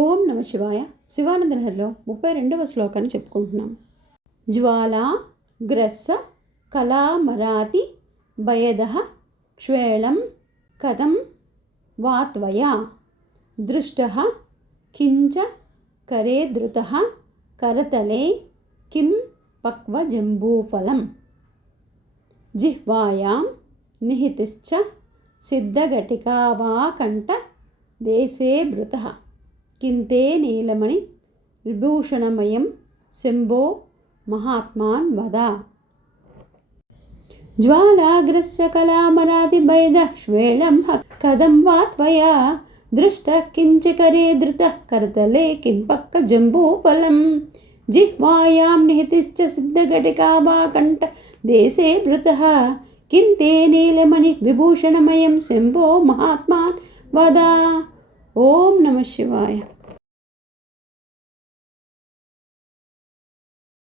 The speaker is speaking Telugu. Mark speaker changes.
Speaker 1: ఓం నమ శివాయ. శివానందనహరిలో ముప్పై రెండవ శ్లోకాన్ని చెప్పుకుంటున్నాం. జ్వాలా గ్రస్స కళామరాతి భయద క్షేళం కథం వాత్వయా దృష్ట కించ కరే ధృత కరతలే కిం పక్వజంబూఫలం జిహ్వాయాం నిహితిశ్చ సిద్ధఘటికా వా కంఠ దేశే భృత. కింతే నీలమణి విభూషణమయం శంభో మహాత్మాన్ వద. జ్వాలాగ్రస్య కళామరాదిభైదక్ష్వేళం కథం వా త్వయా దృష్ట కించకరే ధృత కరతలే కిం పక్క జంబూఫలం జిహ్వాయాం నిహితిశ్చ సిద్ధఘటికా వా కంఠ దేశే భృత. కింతే నీలమణి విభూషణమయం శంభో మహాత్మాన్ వద. ఓం నమ శివాయ